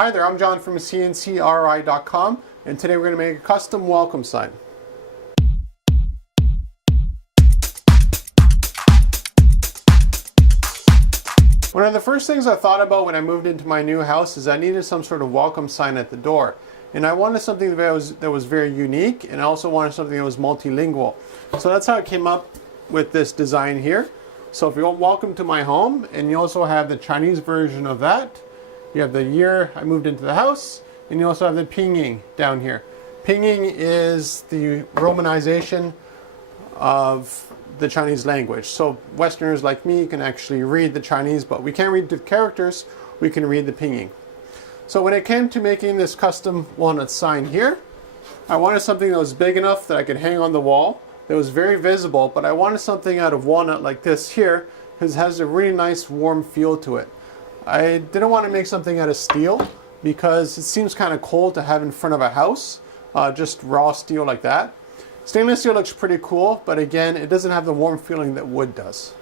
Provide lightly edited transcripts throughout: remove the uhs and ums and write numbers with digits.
Hi there, I'm John from CNCKing.com, and today we're going to make a custom welcome sign. One of the first things I thought about when I moved into my new house is I needed some sort of welcome sign at the door. And I wanted something that was very unique, and I also wanted something that was multilingual. So that's how I came up with this design here. So if you want welcome to my home, and you also have the Chinese version of that. You have the year I moved into the house, and you also have the Pinyin down here. Pinyin is the romanization of the Chinese language. So Westerners like me can actually read the Chinese, but we can't read the characters, we can read the Pinyin. So when it came to making this custom walnut sign here, I wanted something that was big enough that I could hang on the wall, that was very visible, but I wanted something out of walnut like this here, because it has a really nice warm feel to it. I didn't want to make something out of steel because it seems kind of cold to have in front of a house, just raw steel like that. Stainless steel looks pretty cool, but again, it doesn't have the warm feeling that wood does.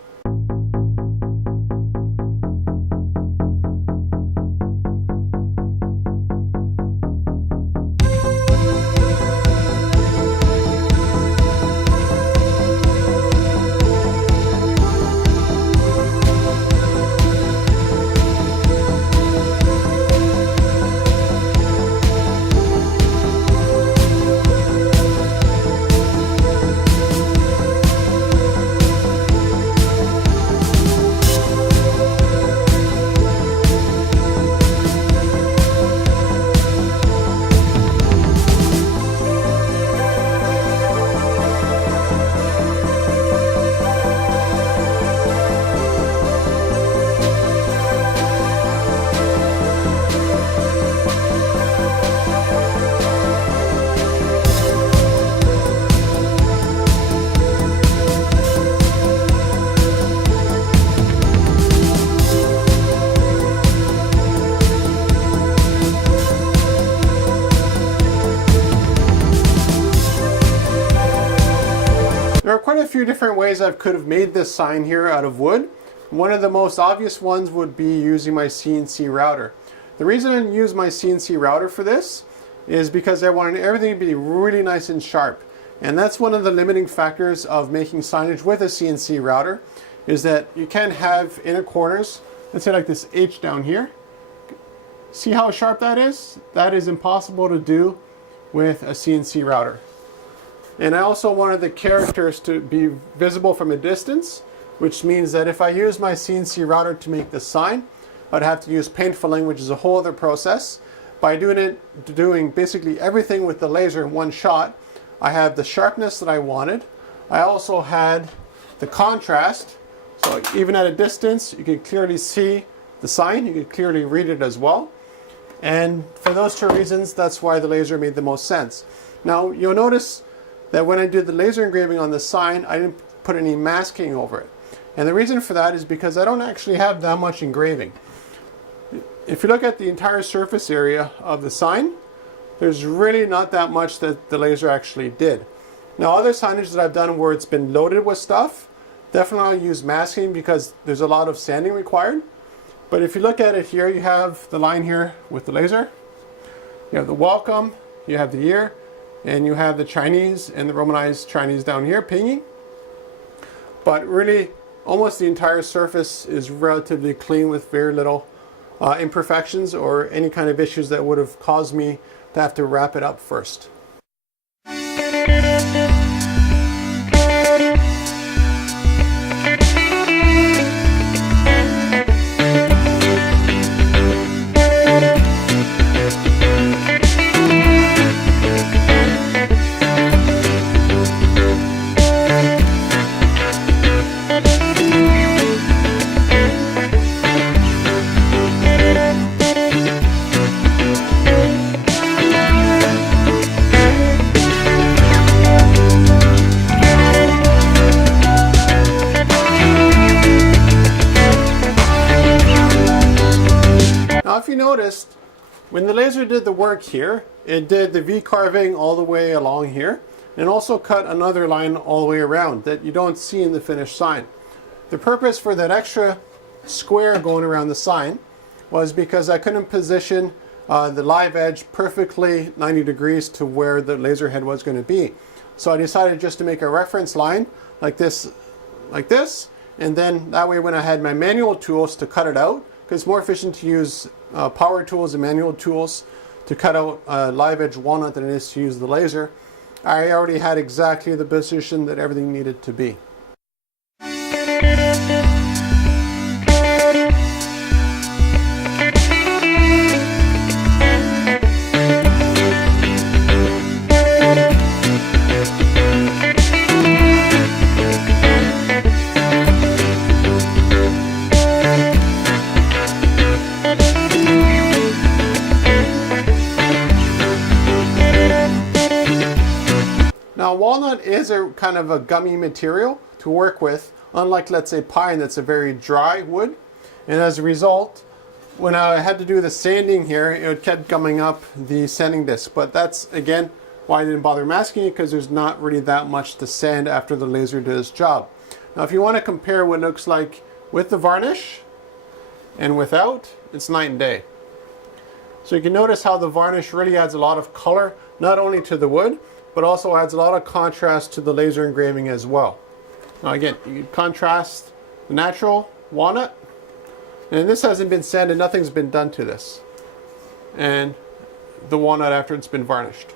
There are quite a few different ways I could have made this sign here out of wood. One of the most obvious ones would be using my CNC router. The reason I use my CNC router for this is because I wanted everything to be really nice and sharp. And that's one of the limiting factors of making signage with a CNC router, is that you can't have inner corners, let's say like this H down here. See how sharp that is? That is impossible to do with a CNC router. And I also wanted the characters to be visible from a distance, which means that if I use my CNC router to make this sign, I'd have to use paint filling, which is a whole other process. By doing basically everything with the laser in one shot, I have the sharpness that I wanted. I also had the contrast, so even at a distance, you can clearly see the sign, you can clearly read it as well. And for those two reasons, that's why the laser made the most sense. Now, you'll notice that when I did the laser engraving on the sign, I didn't put any masking over it. And the reason for that is because I don't actually have that much engraving. If you look at the entire surface area of the sign, there's really not that much that the laser actually did. Now, other signage that I've done where it's been loaded with stuff, definitely I'll use masking because there's a lot of sanding required. But if you look at it here, you have the line here with the laser. You have the welcome, you have the year, and you have the Chinese and the Romanized Chinese down here, Pinyin. But really, almost the entire surface is relatively clean with very little imperfections or any kind of issues that would have caused me to have to wrap it up first. Now, if you noticed, when the laser did the work here, it did the V carving all the way along here, and also cut another line all the way around that you don't see in the finished sign. The purpose for that extra square going around the sign was because I couldn't position the live edge perfectly 90 degrees to where the laser head was going to be. So I decided just to make a reference line like this, and then that way when I had my manual tools to cut it out, because it's more efficient to use power tools and manual tools to cut out live edge walnut than it is to use the laser, I already had exactly the position that everything needed to be. Now walnut is a kind of a gummy material to work with, unlike let's say pine that's a very dry wood, and as a result when I had to do the sanding here it kept gumming up the sanding disc, but that's again why I didn't bother masking it, because there's not really that much to sand after the laser did its job. Now if you want to compare what it looks like with the varnish and without, it's night and day. So you can notice how the varnish really adds a lot of color not only to the wood, but also adds a lot of contrast to the laser engraving as well. Now again, you can contrast the natural walnut, and this hasn't been sanded, nothing's been done to this, and the walnut after it's been varnished.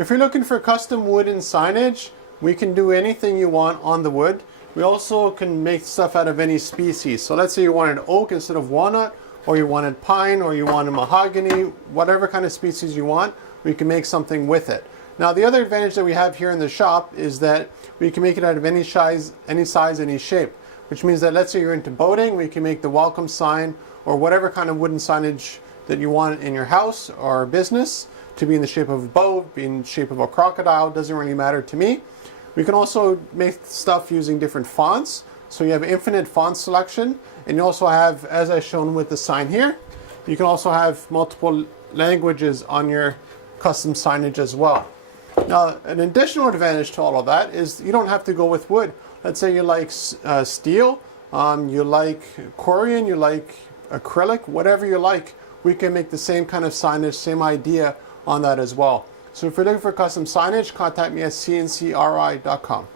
If you're looking for custom wooden signage, we can do anything you want on the wood. We also can make stuff out of any species. So let's say you wanted oak instead of walnut, or you wanted pine, or you wanted mahogany, whatever kind of species you want, we can make something with it. Now the other advantage that we have here in the shop is that we can make it out of any size, any shape, which means that let's say you're into boating, we can make the welcome sign or whatever kind of wooden signage that you want in your house or business to be in the shape of a boat, be in the shape of a crocodile, doesn't really matter to me. We can also make stuff using different fonts. So you have infinite font selection, and you also have, as I've shown with the sign here, you can also have multiple languages on your custom signage as well. Now, an additional advantage to all of that is you don't have to go with wood. Let's say you like steel, you like Corian, you like acrylic, whatever you like, we can make the same kind of signage, same idea on that as well. So if you're looking for custom signage, contact me at CNCRI.com.